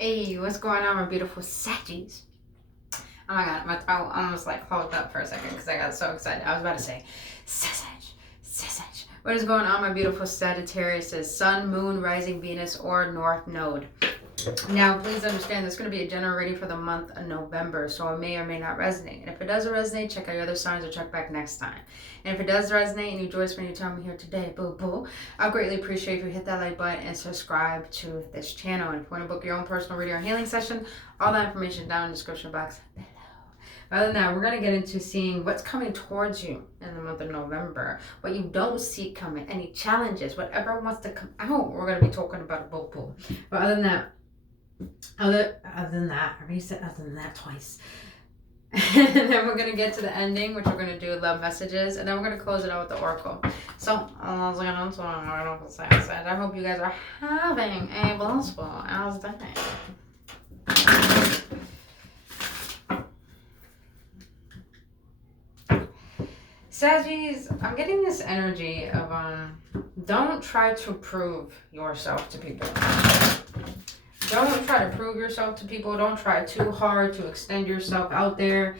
Hey, what's going on, my beautiful Saggies? Oh my god, my throat almost like closed up for a second because I got so excited. I was about to say, Sag. What is going on, my beautiful Sagittarius? Sun, Moon, Rising, Venus, or North Node. Now, please understand, this is going to be a general reading for the month of November, so it may or may not resonate. And if it doesn't resonate, check out your other signs or check back next time. And if it does resonate and you enjoy spending your time here today, boo, I'll greatly appreciate if you hit that like button and subscribe to this channel. And if you want to book your own personal reading or healing session, all that information down in the description box below. Other than that, we're going to get into seeing what's coming towards you in the month of November, what you don't see coming, any challenges, whatever wants to come out, we're going to be talking about boo. But other than that, I already said other than that twice. And then we're going to get to the ending, which we're going to do love messages, and then we're going to close it out with the oracle. So, I hope you guys are having a blissful ass day. Saggies, I'm getting this energy of don't try to prove yourself to people. Don't try to prove yourself to people. Don't try too hard to extend yourself out there,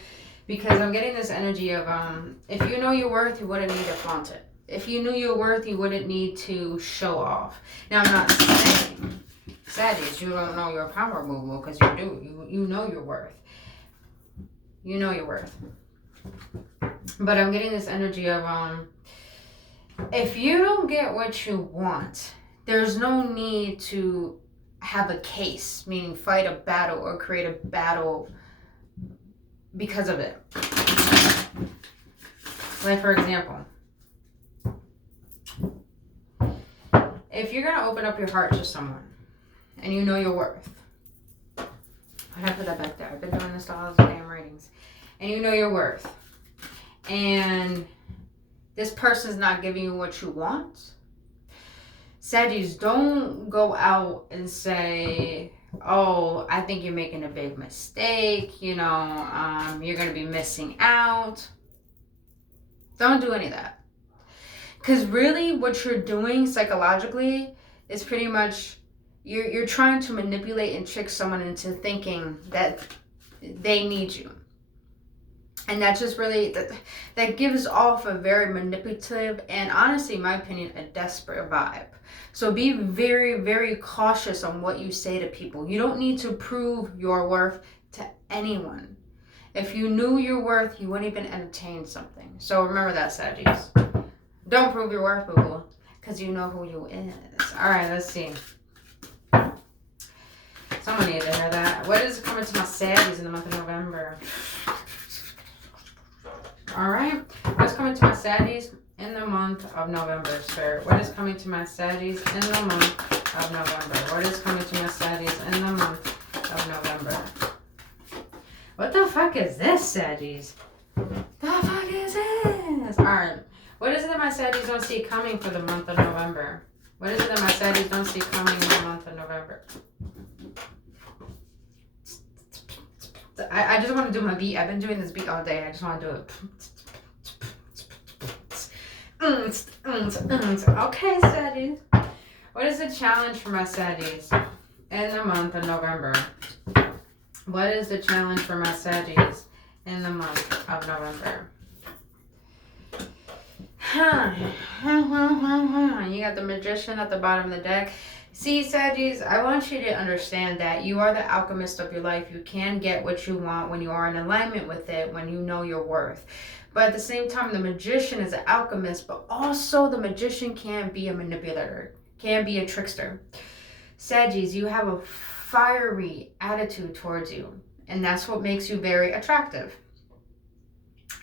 because I'm getting this energy of if you know your worth, you wouldn't need to flaunt it. If you knew your worth, you wouldn't need to show off. Now, I'm not saying, Saggies, you don't know your power, boo, because you do. You know your worth. You know your worth. But I'm getting this energy of if you don't get what you want, there's no need to have a case, meaning fight a battle or create a battle because of it. Like, for example, if you're going to open up your heart to someone and you know your worth, why did I put that back there? I've been doing this to all those damn readings. And you know your worth, and this person's not giving you what you want, Saggies, don't go out and say, oh, I think you're making a big mistake, you're going to be missing out. Don't do any of that. Because really what you're doing psychologically is pretty much, you're trying to manipulate and trick someone into thinking that they need you. And that just really, that gives off a very manipulative and, honestly, in my opinion, a desperate vibe. So be very, very cautious on what you say to people. You don't need to prove your worth to anyone. If you knew your worth, you wouldn't even entertain something. So remember that, Saggies. Don't prove your worth, boo-boo, because you know who you is. All right, let's see. Someone needed to hear that. What is coming to my Saggies in the month of November? All right, what's coming to my Saggies in the month of November, Spirit? What is coming to my Saggies in the month of November? What is coming to my Saggies in the month of November? What the fuck is this, Saggies? The fuck is this? All right, what is it that my Saggies don't see coming for the month of November? What is it that my Saggies don't see coming in the month of November? I just want to do my beat. I've been doing this beat all day. I just want to do it. Okay, Saggies. What is the challenge for my Saggies in the month of November? What is the challenge for my Saggies in the month of November? You got the Magician at the bottom of the deck. See, Saggies, I want you to understand that you are the alchemist of your life. You can get what you want when you are in alignment with it, when you know your worth. But at the same time, the Magician is an alchemist, but also the Magician can be a manipulator, can be a trickster. Saggies, you have a fiery attitude towards you, and that's what makes you very attractive,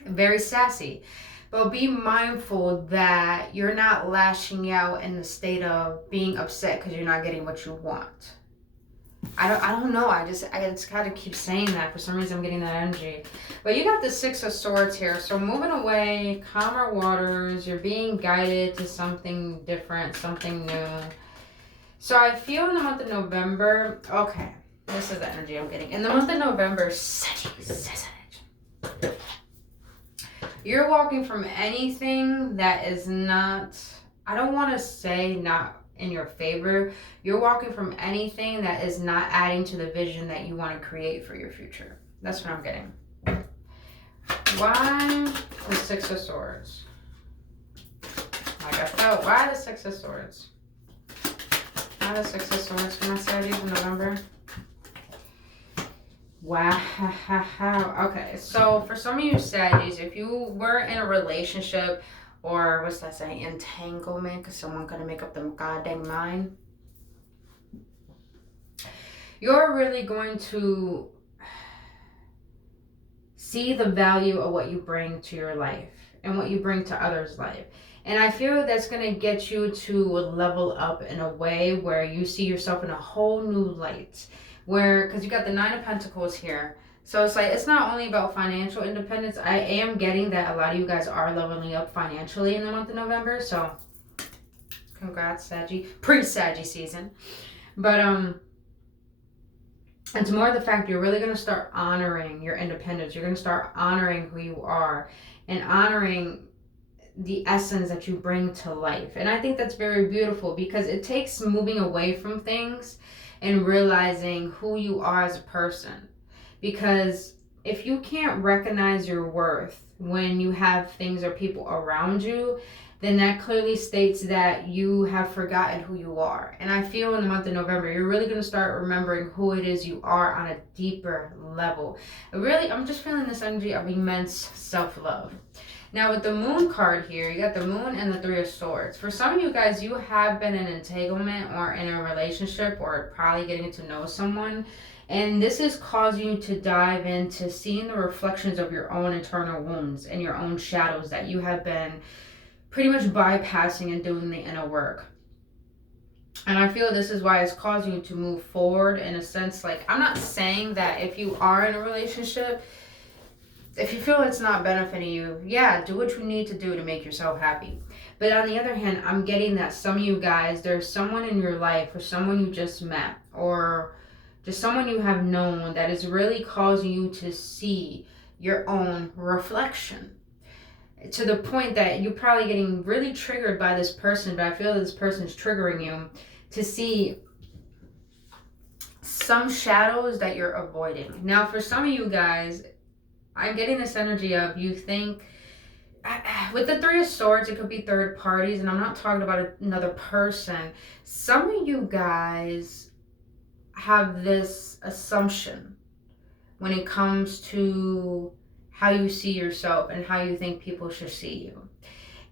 very sassy. But be mindful that you're not lashing out in the state of being upset because you're not getting what you want. I don't know. I just gotta keep saying that. For some reason, I'm getting that energy. But you got the Six of Swords here. So moving away, calmer waters. You're being guided to something different, something new. So I feel in the month of November. Okay, this is the energy I'm getting. In the month of November, you're walking from anything that is not, I don't want to say not in your favor. You're walking from anything that is not adding to the vision that you want to create for your future. That's what I'm getting. Why the Six of Swords? Like I felt, why the Six of Swords? Why the Six of Swords for my Sagittarius in November? Wow. Okay, so for some of you Sagittarius, if you were in a relationship, or what's that saying, entanglement, because someone gonna make up the goddamn mind, you're really going to see the value of what you bring to your life and what you bring to others' life. And I feel that's going to get you to level up in a way where you see yourself in a whole new light. Where, because you got the Nine of Pentacles here. So it's like, it's not only about financial independence. I am getting that a lot of you guys are leveling up financially in the month of November. So congrats, Saggy. Pre-Saggy season. But, it's more the fact you're really going to start honoring your independence. You're going to start honoring who you are and honoring the essence that you bring to life. And I think that's very beautiful, because it takes moving away from things and realizing who you are as a person. Because if you can't recognize your worth when you have things or people around you, then that clearly states that you have forgotten who you are. And I feel in the month of November, you're really going to start remembering who it is you are on a deeper level. I'm just feeling this energy of immense self-love. Now with the Moon card here, you got the Moon and the Three of Swords. For some of you guys, you have been in entanglement or in a relationship or probably getting to know someone. And this is causing you to dive into seeing the reflections of your own internal wounds and your own shadows that you have been pretty much bypassing and doing the inner work. And I feel this is why it's causing you to move forward in a sense. Like, I'm not saying that if you are in a relationship, if you feel it's not benefiting you, yeah, do what you need to do to make yourself happy. But on the other hand, I'm getting that some of you guys, there's someone in your life or someone you just met or just someone you have known that is really causing you to see your own reflection. To the point that you're probably getting really triggered by this person, but I feel that this person is triggering you to see some shadows that you're avoiding. Now, for some of you guys, I'm getting this energy of you think, with the Three of Swords, it could be third parties, and I'm not talking about another person. Some of you guys have this assumption when it comes to how you see yourself and how you think people should see you.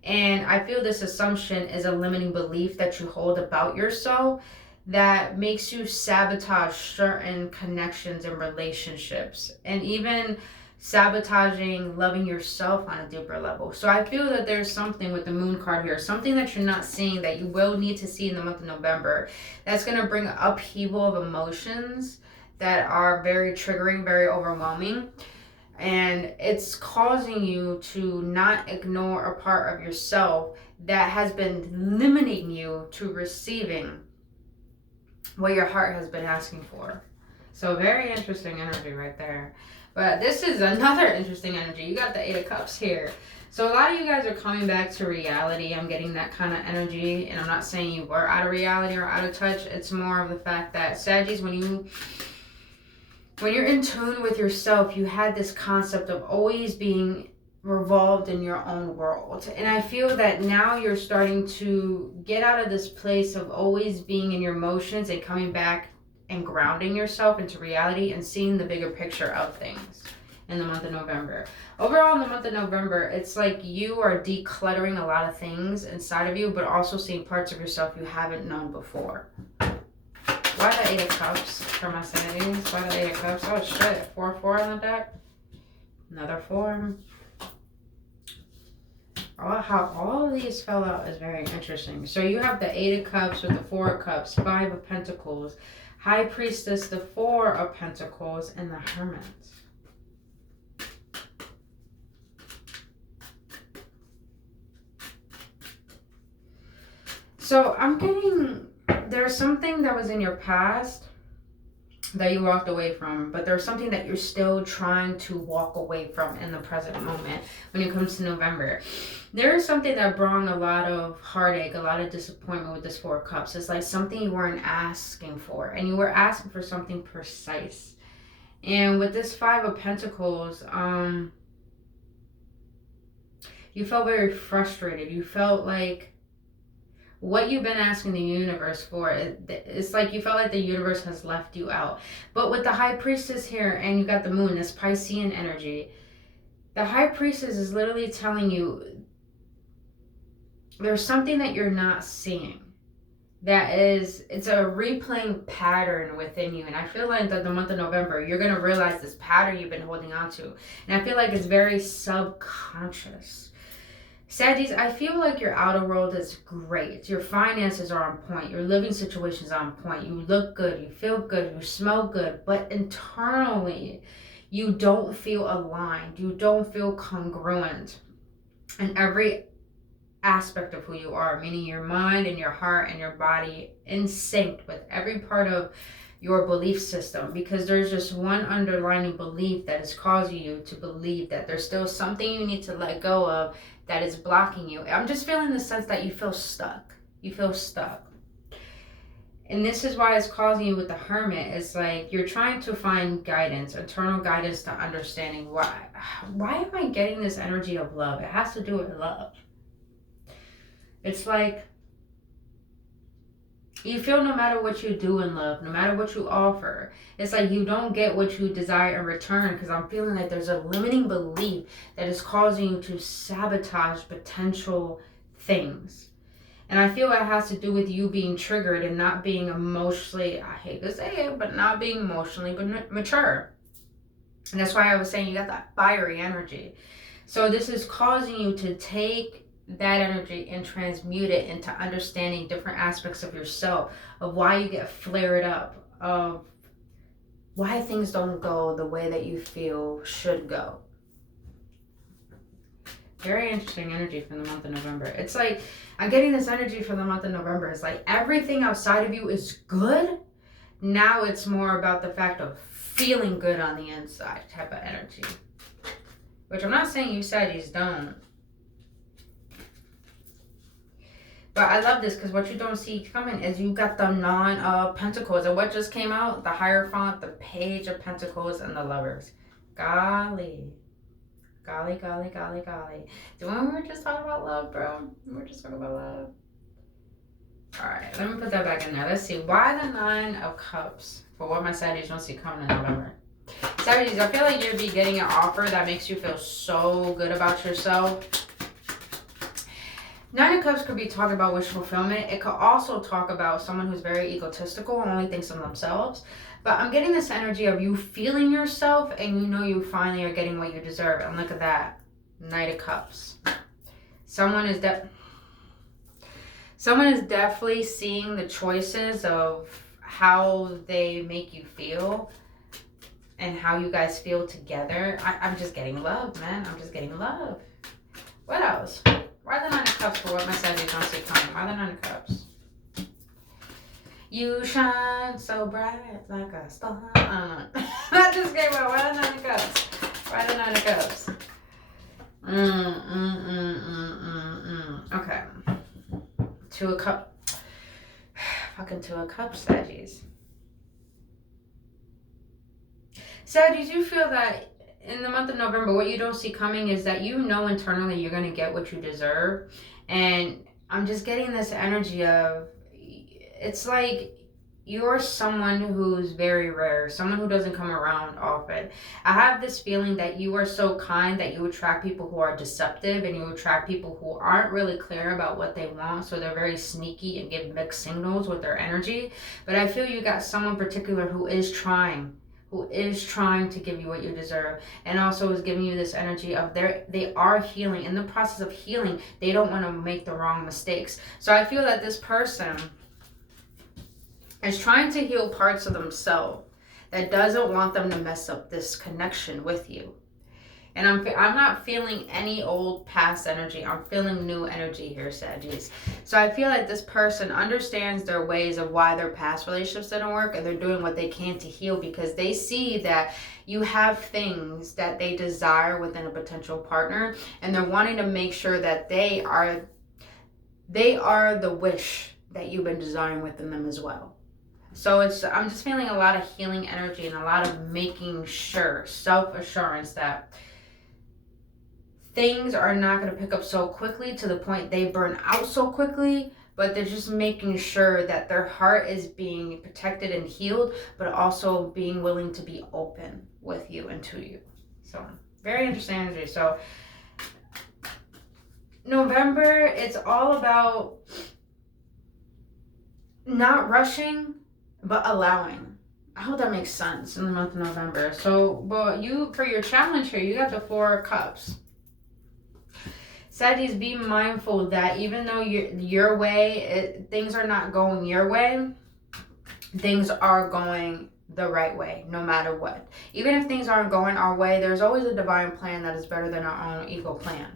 And I feel this assumption is a limiting belief that you hold about yourself that makes you sabotage certain connections and relationships, and even sabotaging loving yourself on a deeper level. So I feel that there's something with the Moon card here, something that you're not seeing that you will need to see in the month of November, that's going to bring an upheaval of emotions that are very triggering, very overwhelming. And it's causing you to not ignore a part of yourself that has been limiting you to receiving what your heart has been asking for. So very interesting energy right there. But this is another interesting energy. You got the Eight of Cups here. So a lot of you guys are coming back to reality. I'm getting that kind of energy. And I'm not saying you were out of reality or out of touch. It's more of the fact that Saggies, when you're in tune with yourself, you had this concept of always being revolved in your own world. And I feel that now you're starting to get out of this place of always being in your emotions and coming back and grounding yourself into reality and seeing the bigger picture of things in the month of November. Overall, in the month of November, it's like you are decluttering a lot of things inside of you, but also seeing parts of yourself you haven't known before. Why the Eight of Cups for my Sagittarius? Why the Eight of Cups? Oh shit, 4-4 on the deck. Another 4. Oh, how all of these fell out is very interesting. So you have the Eight of Cups with the 4 of Cups, 5 of Pentacles, High Priestess, the 4 of Pentacles, and the Hermit. So I'm getting, there's something that was in your past that you walked away from, but there's something that you're still trying to walk away from in the present moment when it comes to November. There is something that brought a lot of heartache, a lot of disappointment with this Four of Cups. It's like something you weren't asking for, and you were asking for something precise. And with this Five of Pentacles, you felt very frustrated. You felt like what you've been asking the universe for, it's like you felt like the universe has left you out. But with the High Priestess here, and you got the Moon, this Piscean energy, the High Priestess is literally telling you there's something that you're not seeing. It's a replaying pattern within you. And I feel like that the month of November, you're going to realize this pattern you've been holding on to. And I feel like it's very subconscious. Saggies, I feel like your outer world is great. Your finances are on point. Your living situations are on point. You look good. You feel good. You smell good. But internally, you don't feel aligned. You don't feel congruent in every aspect of who you are, meaning your mind and your heart and your body in sync with every part of your belief system, because there's just one underlying belief that is causing you to believe that there's still something you need to let go of that is blocking you. I'm just feeling the sense that you feel stuck. You feel stuck. And this is why it's causing you with the Hermit. It's like you're trying to find guidance, internal guidance to understanding why am I getting this energy of love? It has to do with love. It's like you feel no matter what you do in love, no matter what you offer, it's like you don't get what you desire in return, because I'm feeling like there's a limiting belief that is causing you to sabotage potential things. And I feel it has to do with you being triggered and not being emotionally, I hate to say it, but not being emotionally mature. And that's why I was saying you got that fiery energy. So this is causing you to take that energy and transmute it into understanding different aspects of yourself, of why you get flared up, of why things don't go the way that you feel should go. Very interesting energy for the month of November. It's like I'm getting this energy for the month of November. It's like everything outside of you is good. Now it's more about the fact of feeling good on the inside type of energy. Which I'm not saying you Saggies don't. But I love this because what you don't see coming is you got the Nine of Pentacles. And what just came out? The Hierophant, the Page of Pentacles, and the Lovers. Golly. Golly, golly, golly, golly. Do we were just talking about love, bro? We're just talking about love. Alright, let me put that back in there. Let's see. Why the Nine of Cups? For what my Saggies don't see coming in November. Saggies, I feel like you'll be getting an offer that makes you feel so good about yourself. Nine of Cups could be talking about wish fulfillment. It could also talk about someone who's very egotistical and only thinks of themselves. But I'm getting this energy of you feeling yourself and you know you finally are getting what you deserve. And look at that. Knight of Cups. Someone is definitely seeing the choices of how they make you feel and how you guys feel together. I'm just getting love, man. I'm just getting love. What else? Why the Nine of Cups for what my Saggies don't see coming? Why the Nine of Cups? You shine so bright like a star. I don't know. That just came out. Why the Nine of Cups? Why the Nine of Cups? Okay. Two of Cups. Fucking Two of Cups, Saggies. Saggies, you feel that in the month of November, what you don't see coming is that you know internally you're going to get what you deserve. And I'm just getting this energy of, it's like you're someone who's very rare, someone who doesn't come around often. I have this feeling that you are so kind that you attract people who are deceptive, and you attract people who aren't really clear about what they want, so they're very sneaky and give mixed signals with their energy. But I feel you got someone particular who is trying to give you what you deserve, and also is giving you this energy of they are healing. In the process of healing, they don't want to make the wrong mistakes. So I feel that this person is trying to heal parts of themselves that doesn't want them to mess up this connection with you. And I'm not feeling any old past energy. I'm feeling new energy here, Saggies. So I feel like this person understands their ways of why their past relationships didn't work, and they're doing what they can to heal, because they see that you have things that they desire within a potential partner, and they're wanting to make sure that they are the wish that you've been desiring within them as well. So I'm just feeling a lot of healing energy and a lot of making sure, self-assurance that things are not going to pick up so quickly to the point they burn out so quickly, but they're just making sure that their heart is being protected and healed, but also being willing to be open with you and to you. So very interesting energy. So November, it's all about not rushing, but allowing. I hope that makes sense in the month of November. So, but for your challenge here, you got the 4 of Cups. Saggies, be mindful that even though your way, things are not going your way, things are going the right way, no matter what. Even if things aren't going our way, there's always a divine plan that is better than our own ego plan.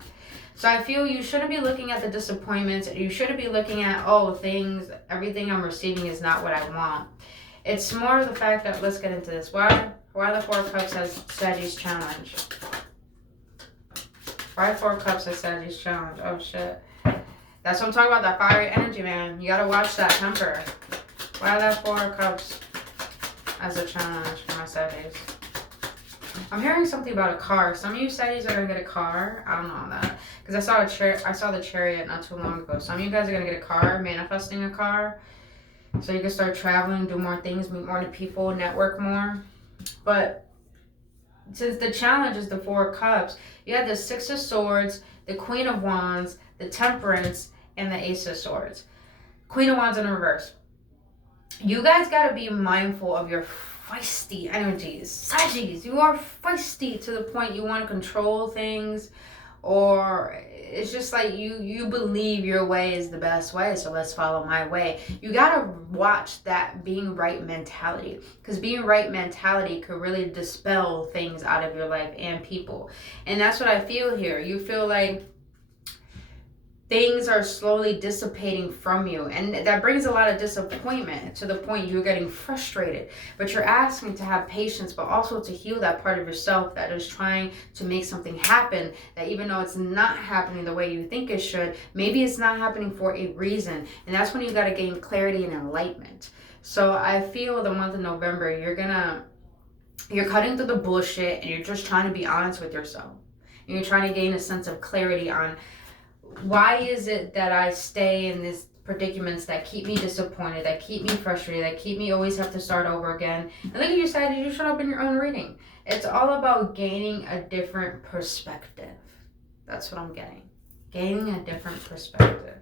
So I feel you shouldn't be looking at the disappointments. You shouldn't be looking at, everything I'm receiving is not what I want. It's more of the fact that, let's get into this. Why the 4 of Cups has Saggies challenge? Why 4 of Cups has Saggies challenge? Oh, shit. That's what I'm talking about, that fiery energy, man. You gotta watch that temper. Why that 4 of Cups as a challenge for my Saggies? I'm hearing something about a car. Some of you Saggies are gonna get a car. I don't know that. Because I saw the Chariot not too long ago. Some of you guys are gonna get a car, manifesting a car. So you can start traveling, do more things, meet more people, network more. But since the challenge is the 4 of Cups, you have the 6 of Swords, the Queen of Wands, the Temperance, and the Ace of Swords. Queen of Wands in reverse. You guys got to be mindful of your feisty energies. Saggies, you are feisty to the point you want to control things, or it's just like you believe your way is the best way, so let's follow my way. You gotta watch that being right mentality, because being right mentality could really dispel things out of your life and people. And that's what I feel here. You feel like things are slowly dissipating from you, and that brings a lot of disappointment to the point you're getting frustrated. But you're asking to have patience, but also to heal that part of yourself that is trying to make something happen, that even though it's not happening the way you think it should, maybe it's not happening for a reason. And that's when you got to gain clarity and enlightenment. So I feel the month of November, you're cutting through the bullshit, and you're just trying to be honest with yourself. And you're trying to gain a sense of clarity on, why is it that I stay in these predicaments that keep me disappointed, that keep me frustrated, that keep me always have to start over again? And look at you, Saggies, you shut up in your own reading. It's all about gaining a different perspective. That's what I'm getting. Gaining a different perspective.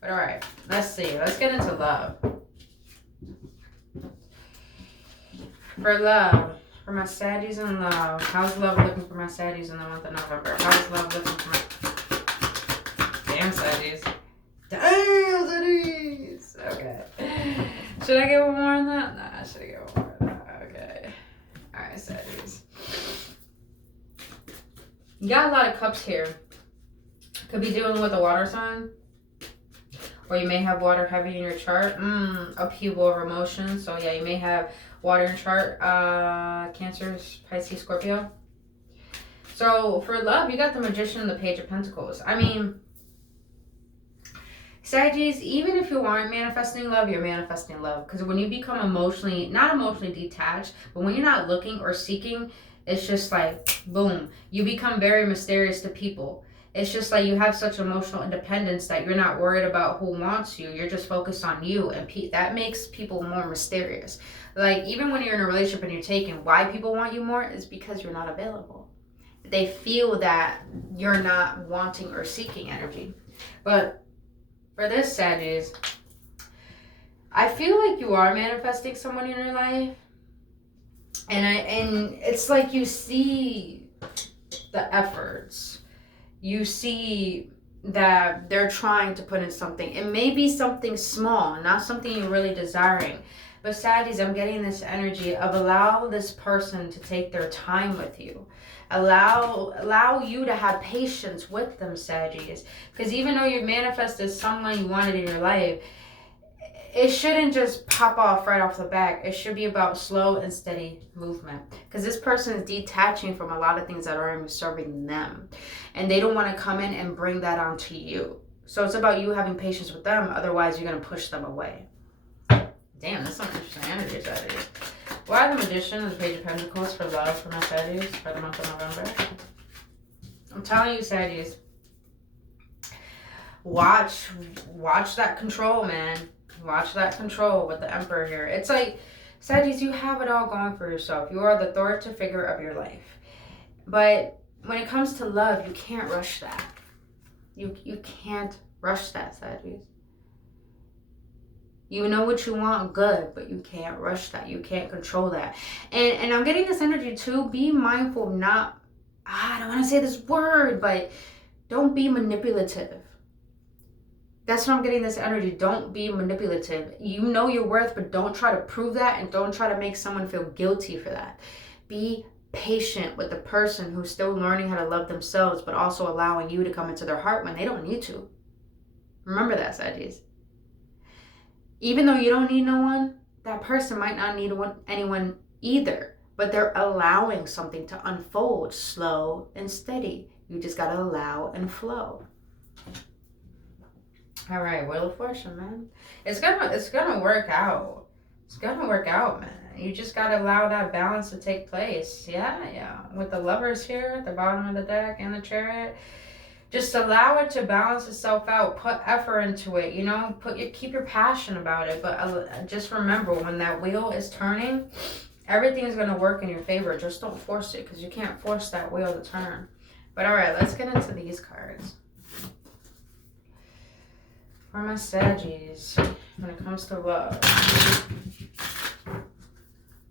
But all right, let's see. Let's get into love. For love, for my Saggies in love, how's love looking for my Saggies in the month of November? How's love looking for my... Damn, Saggies. Damn, Saggies. Okay. Should I get one more on that? Nah, I should get one more on that. Okay. Alright, Saggies. You got a lot of cups here. Could be dealing with a water sign. Or you may have water heavy in your chart. Upheaval of emotions. So yeah, you may have water in your chart. Cancer, Pisces, Scorpio. So for love, you got the Magician and the Page of Pentacles. I mean, Saggies, even if you aren't manifesting love, you're manifesting love. Because when you become not emotionally detached, but when you're not looking or seeking, it's just like, boom. You become very mysterious to people. It's just like you have such emotional independence that you're not worried about who wants you. You're just focused on you. And that makes people more mysterious. Like, even when you're in a relationship and you're taken, why people want you more is because you're not available. They feel that you're not wanting or seeking energy. But for this, Saggies, I feel like you are manifesting someone in your life. And it's like you see the efforts. You see that they're trying to put in something. It may be something small, not something you're really desiring. But Sagittarius, I'm getting this energy of allow this person to take their time with you. Allow you to have patience with them, Sagittarius. Because even though you've manifested someone you wanted in your life, it shouldn't just pop off right off the bat. It should be about slow and steady movement. Because this person is detaching from a lot of things that are even serving them. And they don't want to come in and bring that onto you. So it's about you having patience with them. Otherwise, you're going to push them away. Damn, that's some interesting energy, Sagittarius. Why the Magician and the Page of Pentacles for love for my Sagittarius for the month of November? I'm telling you, Sagittarius. Watch that control, man. Watch that control with the Emperor here. It's like, Sagittarius, you have it all going for yourself. You are the authoritative figure of your life. But when it comes to love, you can't rush that. You can't rush that, Sagittarius. You know what you want, good, but you can't rush that. You can't control that. And I'm getting this energy too. Be mindful of not, I don't want to say this word, but don't be manipulative. That's what I'm getting this energy. Don't be manipulative. You know your worth, but don't try to prove that, and don't try to make someone feel guilty for that. Be patient with the person who's still learning how to love themselves, but also allowing you to come into their heart when they don't need to. Remember that, Sagittarius. Even though you don't need no one, that person might not need anyone either. But they're allowing something to unfold slow and steady. You just got to allow and flow. All right, Wheel of Fortune, man. It's gonna work out. It's gonna work out, man. You just got to allow that balance to take place. Yeah. With the Lovers here at the bottom of the deck and the Chariot. Just allow it to balance itself out. Put effort into it, you know. Keep your passion about it. But just remember, when that wheel is turning, everything is going to work in your favor. Just don't force it, because you can't force that wheel to turn. But all right, let's get into these cards. For my Saggies, when it comes to love,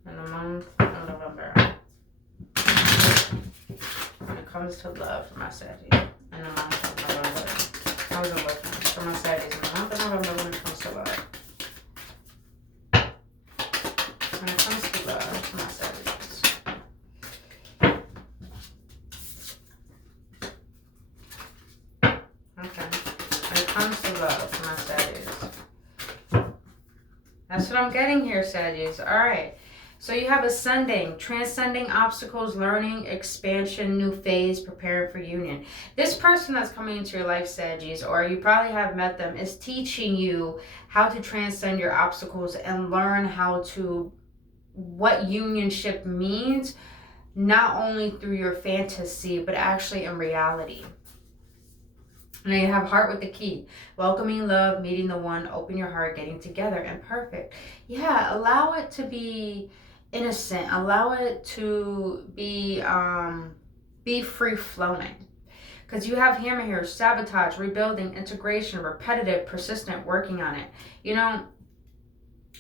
in the month of November. When it comes to love for my Saggies. In the month of November. How is it looking for my Sagittarius in the month of November when it comes to love? When it comes to love for my Sagittarius. Okay. When it comes to love for my Sagittarius. That's what I'm getting here, Sagittarius. Alright. So you have ascending, transcending obstacles, learning, expansion, new phase, preparing for union. This person that's coming into your life, Sagittarius, or you probably have met them, is teaching you how to transcend your obstacles and learn what unionship means, not only through your fantasy, but actually in reality. Now you have Heart with the Key. Welcoming love, meeting the one, open your heart, getting together, and perfect. Yeah, allow it to be innocent. Allow it to be free-flowing. Because you have Hammer here, sabotage, rebuilding, integration, repetitive, persistent, working on it. You know,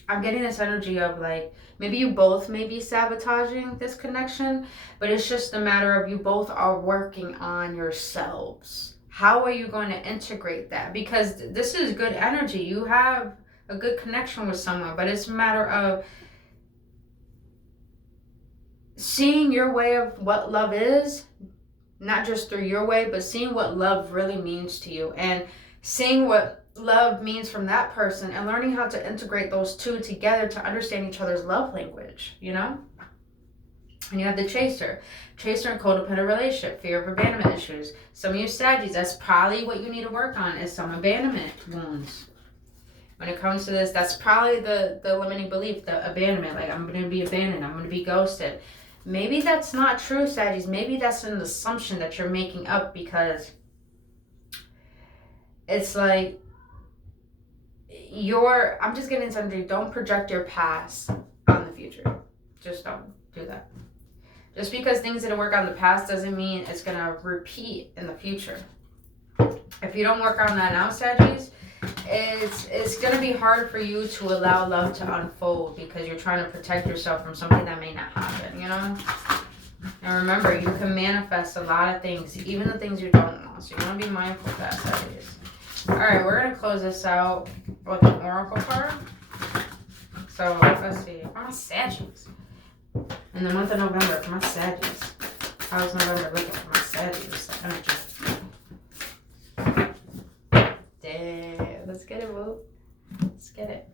I'm getting this energy of like, maybe you both may be sabotaging this connection, but it's just a matter of you both are working on yourselves. How are you going to integrate that? Because this is good energy. You have a good connection with someone, but it's a matter of seeing your way of what love is, not just through your way, but seeing what love really means to you, and seeing what love means from that person, and learning how to integrate those two together to understand each other's love language, you know? And you have the Chaser and codependent relationship, fear of abandonment issues. Some of you Saggies, that's probably what you need to work on, is some abandonment wounds. When it comes to this, that's probably the limiting belief, the abandonment. Like, I'm going to be abandoned, I'm going to be ghosted. Maybe that's not true, Saggies. Maybe that's an assumption that you're making up, because it's like I'm just getting something. Don't project your past on the future. Just don't do that. Just because things didn't work out in the past doesn't mean it's going to repeat in the future. If you don't work on that now, Saggies, it's going to be hard for you to allow love to unfold, because you're trying to protect yourself from something that may not happen, you know? And remember, you can manifest a lot of things, even the things you don't want. So you want to be mindful of that, Saggies. All right, we're going to close this out with an oracle card. So let's see. For my Saggies. In the month of November, for my Saggies. How's November looking for my Saggies? Energy. Damn. Let's get it, boo. Let's get it.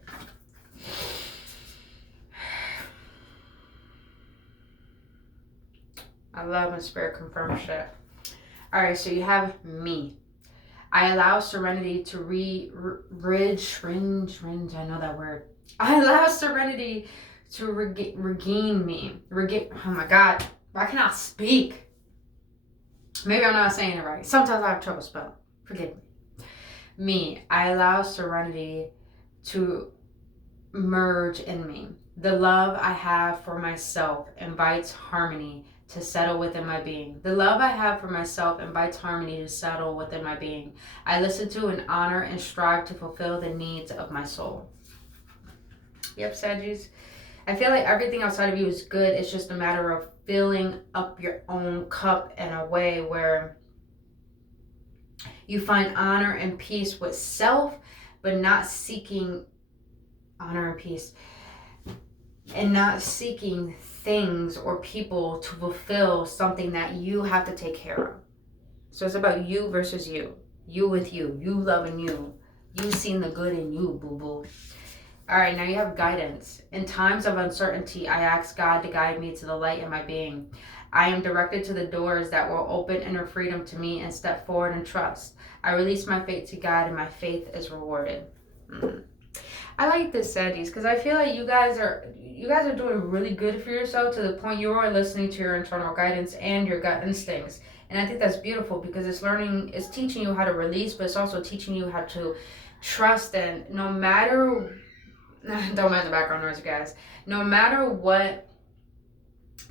I love when spirit confirms shit. Alright, so you have me. I allow serenity to ridge, I know that word. I allow serenity to regain me. Oh my God, why can't I speak? Maybe I'm not saying it right. Sometimes I have trouble spelling. Forgive me. Me, I allow serenity to merge in me. The love I have for myself invites harmony to settle within my being. The love I have for myself invites harmony to settle within my being. I listen to and honor and strive to fulfill the needs of my soul. Yep, Saggies. I feel like everything outside of you is good. It's just a matter of filling up your own cup in a way where you find honor and peace with self, but not seeking honor and peace and not seeking things or people to fulfill something that you have to take care of. So it's about you versus you. You with you. You loving you. You seeing the good in you, boo-boo. All right, now you have guidance. In times of uncertainty, I ask God to guide me to the light in my being. I am directed to the doors that will open inner freedom to me and step forward in trust. I release my faith to God and my faith is rewarded. I like this, Saggies, because I feel like you guys are doing really good for yourself to the point you are listening to your internal guidance and your gut instincts. And I think that's beautiful because it's teaching you how to release, but it's also teaching you how to trust. And no matter, don't mind the background noise, guys. No matter what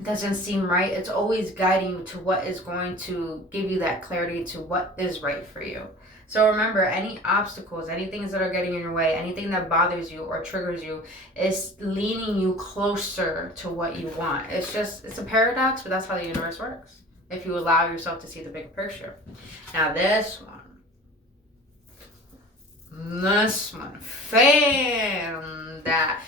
doesn't seem right, it's always guiding you to what is going to give you that clarity to what is right for you. So remember, any obstacles, any things that are getting in your way, anything that bothers you or triggers you is leaning you closer to what you want. It's a paradox, but that's how the universe works. If you allow yourself to see the big picture. Now this one, fan that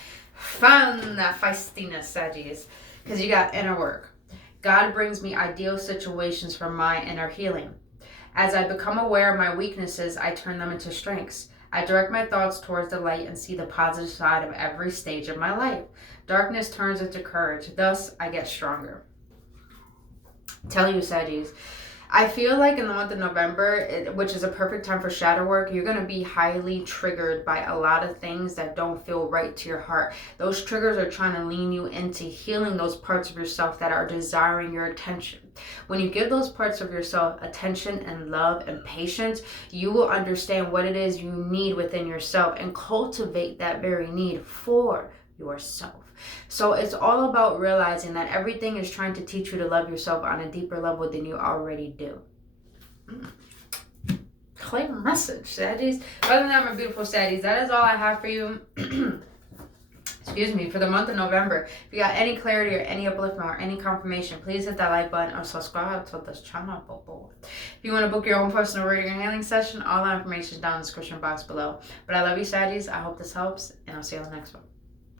feistiness, Saggies, because you got inner work. God brings me ideal situations for my inner healing. As I become aware of my weaknesses, I turn them into strengths. I direct my thoughts towards the light and see the positive side of every stage of my life. Darkness turns into courage. Thus, I get stronger. Tell you, Saggies, I feel like in the month of November, which is a perfect time for shadow work, you're going to be highly triggered by a lot of things that don't feel right to your heart. Those triggers are trying to lean you into healing those parts of yourself that are desiring your attention. When you give those parts of yourself attention and love and patience, you will understand what it is you need within yourself and cultivate that very need for yourself. So it's all about realizing that everything is trying to teach you to love yourself on a deeper level than you already do. Clear message, Saggies. Other than that, my beautiful Saggies, that is all I have for you. Excuse me, for the month of November. If you got any clarity or any upliftment or any confirmation, please hit that like button or subscribe to this channel. If you want to book your own personal reading and healing session, all that information is down in the description box below. But I love you, Saggies. I hope this helps, and I'll see you on the next one.